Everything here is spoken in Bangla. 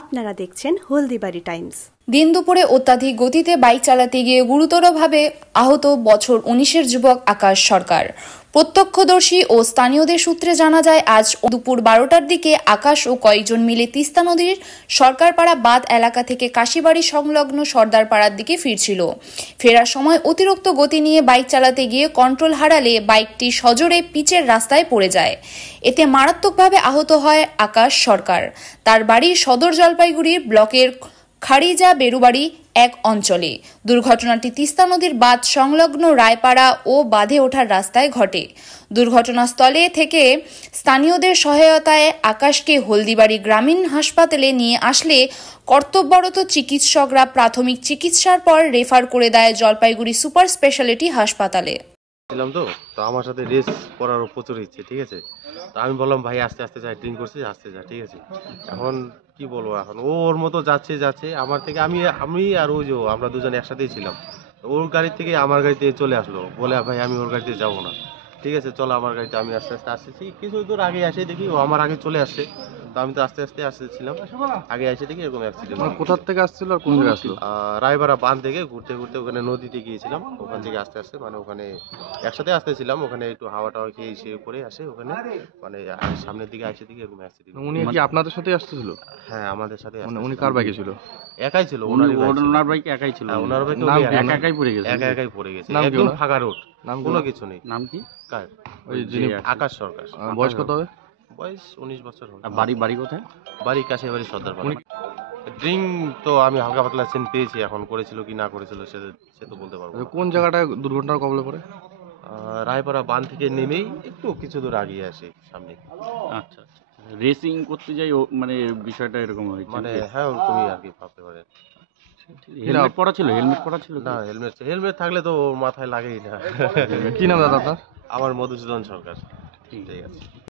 আপনারা দেখছেন হলদিবাড়ি টাইমস। দিন দুপুরে অত্যাধিক গতিতে বাইক চালাতে গিয়ে গুরুতরভাবে আহত বছর 19-এর যুবক আকাশ সরকার। প্রত্যক্ষদর্শী ও স্থানীয়দের সূত্রে জানা যায়, আজ দুপুর 12টার দিকে আকাশ ও কয়েকজন মিলে তিস্তা নদীর সরকারপাড়া বাঁধ এলাকা থেকে কাশিবাড়ি সংলগ্ন সর্দারপাড়ার দিকে ফিরছিল। ফেরার সময় অতিরিক্ত গতি নিয়ে বাইক চালাতে গিয়ে কন্ট্রোল হারালে বাইকটি সজোরে পিচের রাস্তায় পড়ে যায়। এতে মারাত্মকভাবে আহত হয় আকাশ সরকার। তার বাড়ি সদর জলপাইগুড়ি ব্লকের খারিজা বেরুবাড়ি এক অঞ্চলে। দুর্ঘটনাটি তিস্তা নদীর বাঁধ সংলগ্ন রায়পাড়া ও বাঁধে ওঠার রাস্তায় ঘটে। দুর্ঘটনাস্থলে থেকে স্থানীয়দের সহায়তায় আকাশকে হলদিবাড়ি গ্রামীণ হাসপাতালে নিয়ে আসলে কর্তব্যরত চিকিৎসকরা প্রাথমিক চিকিৎসার পর রেফার করে দেয় জলপাইগুড়ি সুপার স্পেশালিটি হাসপাতালে। তো আমার সাথে রেস করারও প্রচুর ইচ্ছে, ঠিক আছে। তো আমি বললাম ভাই আস্তে আস্তে যাই, ড্রিঙ্ক করছি, আস্তে যা, ঠিক আছে। এখন কি বলবো, এখন ওর মতো যাচ্ছে আমার থেকে, আমি আর ওই যে আমরা দুজন একসাথেই ছিলাম। ওর গাড়ি থেকে আমার গাড়িতে চলে আসলো, বলে ভাই আমি ওর গাড়িতে যাবো না, ঠিক আছে চলো আমার গাড়িতে। আমি আস্তে আস্তে আসতেছি, কিছু দূর আগে আসে দেখি ও আমার আগে চলে আসছে। তো আমি তো আস্তে আস্তে আসতেছিলাম, আগে এসে দেখি এরকম অ্যাক্সিডেন্ট। কোথা থেকে আসছিল আর কোন জায়গায় আসলো? রায়বাড়া বাঁধ থেকে ঘুরতে ঘুরতে ওখানে নদীতে গিয়েছিলাম, ওখান থেকে আস্তে আস্তে মানে ওখানে একসাথে আসতেছিলাম, ওখানে একটু হাওয়া টাওয়া খেয়ে এসে পরে আসে ওখানে, মানে সামনের দিকে আসে দিকে এরকম অ্যাক্সিডেন্ট। উনি কি আপনাদের সাথে আসতেছিল? হ্যাঁ আমাদের সাথে। উনি কার বাইকে ছিল? একাই ছিল, ওনার বাইক একাই ছিল। ওনার বাইকে একাই পড়ে গেছে, একাই পড়ে গেছে, একদম ফাঁকা রোড, কোনো কিছু নেই। নাম কি? কার? ওই যিনি আকাশ সরকার। বয়স কত হবে? বয়স 19 বছর হবে। বাড়ি কোথায়? বাড়ি কাশিবাড়ি সর্দারপাড়া। ড্রিঙ্ক তো আমি হালকা পাতলা সেন পেয়েছি, এখন করেছিল কি না করেছিল সে তো বলতে পারবো না। কোন জায়গাটায় দুর্ঘটনার কবলে পড়ে? রায়পাড়া বাঁধ থেকে নেমেই একটু কিছু দূর আগিয়ে আসে সামনে। আচ্ছা, রেসিং করতে যাই মানে বিষয়টা এরকম হয়েছে, মানে হ্যাঁ ওরকমই আর কি ভাবতে পারেন। হেলমেট পরা ছিল? না, হেলমেট থাকলে তো ওর মাথায় লাগেই না। কি নাম দাদা আপনার? আমার মধুসূদন সরকার। ঠিক আছে।